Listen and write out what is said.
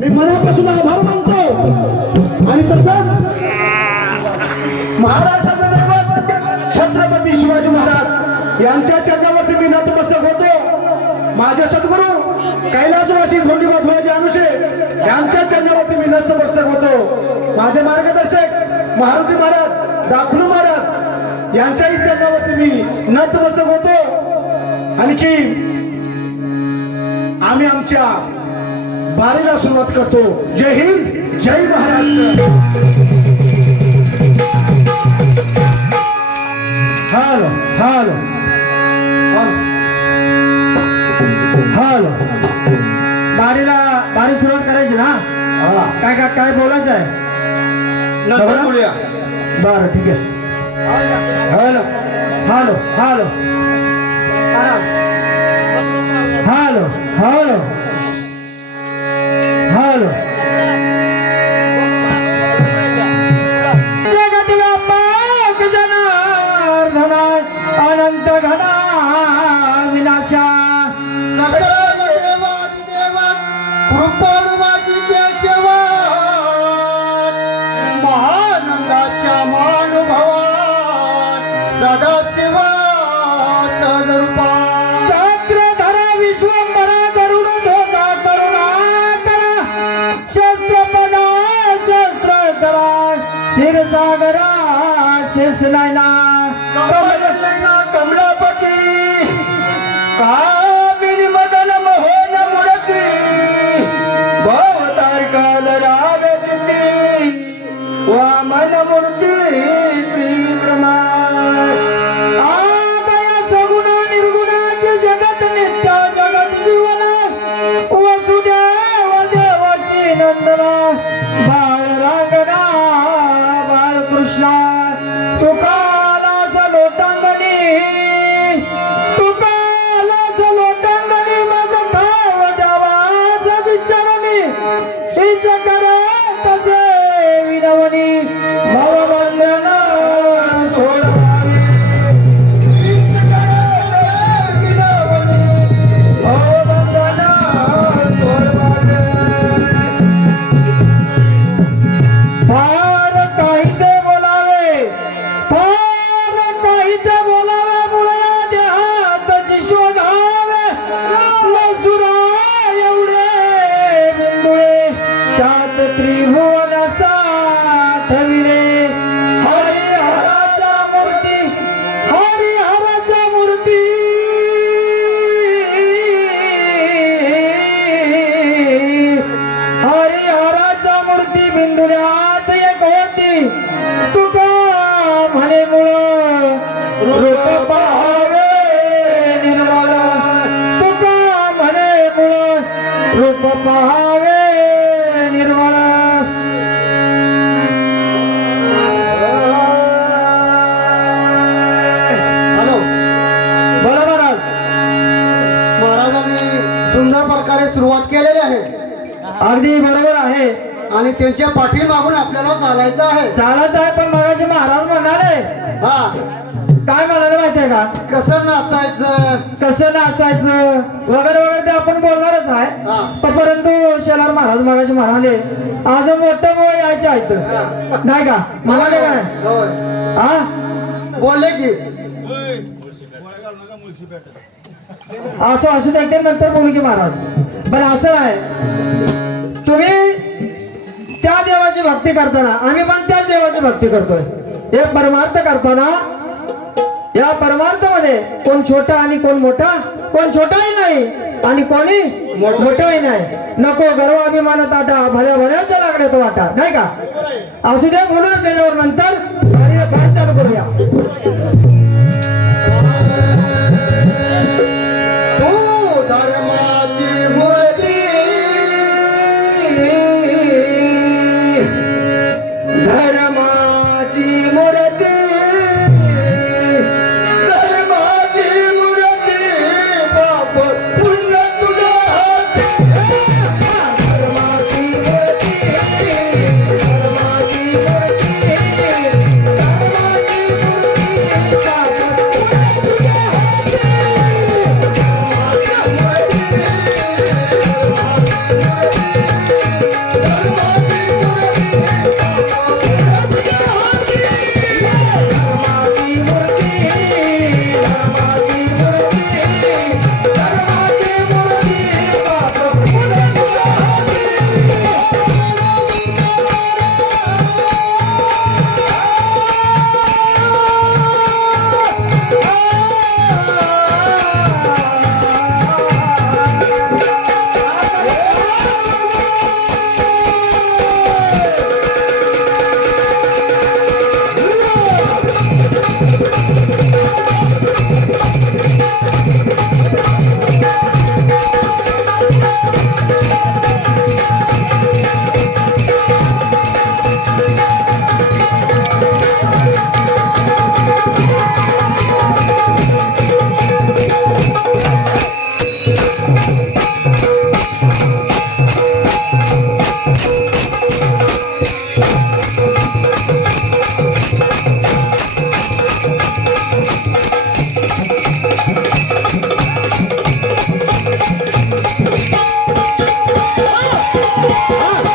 मी मनापासून आभार मानतो आणि तसंच महाराष्ट्राचा दैवत छत्रपती शिवाजी महाराज यांच्या चरणावरती मी नतमस्तक होतो। माझे सद्गुरू कैलासवासी धोंडीबा धुळाजी अनुशे यांच्या चरणावरती मी नतमस्तक होतो। माझे मार्गदर्शक मारुती महाराज दाखलू महाराज यांच्याही चरणावरती मी नतमस्तक होतो। आणखी आम्ही आमच्या बारीला सुरुवात करतो। जय हिंद, जय महाराष्ट्र। हालो हालो हालो बारी सुरुवात करायची ना? काय काय काय बोलायचं आहे? बरं ठीक आहे। Hello hello hello hello hello hello जगत व्यापक जनार्दना अनंत घना विनाशा सकल देवादिदेवा कृपाळुवाची केशवा महानंदाच्या महानुभवा सदाशिवा सहजरूपा चक्रधर विश्वंभर गरुड ध्वजा करुणाकरा शस्त्रपदा शस्त्रधरा क्षीरसागरा शेषनायना कमलापती कामिनी मदन मोहन मूर्ती भवतारकाल रागचिती वामन मूर्ती त्रिविक्रमा आदया सगुण निर्गुणाचे जगत नित्य जगत जीवन वसुदेव देवकी नंदना बाळ रांगणा बाळ कृष्णा तुकालास लोटांगणी तुकालास लोटांगणी माझा भाव द्यावा सजी चरणी हीच करतचे विनवणी भवबंधन सोडवावे हीच करतचे विनवणी भवबंधन सोडवावे फार काही ते बोलावे फार काही ते बोलावे मुळया देहातची शोधावे मसुरा एवढे बिंदुळे त्यात त्रिभुवन साठविले हरिहराच्या मूर्ती हरिहराच्या मूर्ती हरिहराच्या मूर्ती बिंदुल्यात एक होती तुका म्हणे मुळ रूप पाहावे निर्मळ तुका म्हणे मुळ रूप पाहावे निर्मळ हॅलो बोला महाराज। महाराजांनी सुंदर प्रकारे सुरुवात केलेली आहे अगदी बरोबर आहे। आणि त्यांच्या पाठीमागून आपल्याला चालायचं आहे। चालत आहे पण मगाशी महाराज म्हणाले हा काय म्हणाले माहितीये का? कसं नाचायचं कसं नाचायचं वगैरे वगैरे ते आपण बोलणारच आहे। हा पण परंतु शेलार महाराज मगाशी म्हणाले आज मोठं गोळ यायचे आहेत नाही का? म्हणाले काय? होय हा बोलले की असं असू दे ते नंतर बोलू की महाराज। पण असं आहे तुम्ही त्या देवाची भक्ती करताना आम्ही पण त्याच देवाची भक्ती करतोय। हे परमार्थ करताना या परमार्थ मध्ये कोण छोटा आणि कोण मोठा कोण छोटाही नाही आणि कोणी मोठाही नाही। नको गर्व अभिमानात आटा भल्या भल्याच्या लागण्यात वाटा नाही का? असू दे बोलू ना त्याच्यावर नंतर बाहेर चालू करूया। तू धर्माची मूर्ती धर्माची मूर्ती धर्माची मूर्ती बाप पुण्य तुझ्या हाती धर्माची मूर्ती धर्माची मूर्ती धर्माची मूर्ती हा.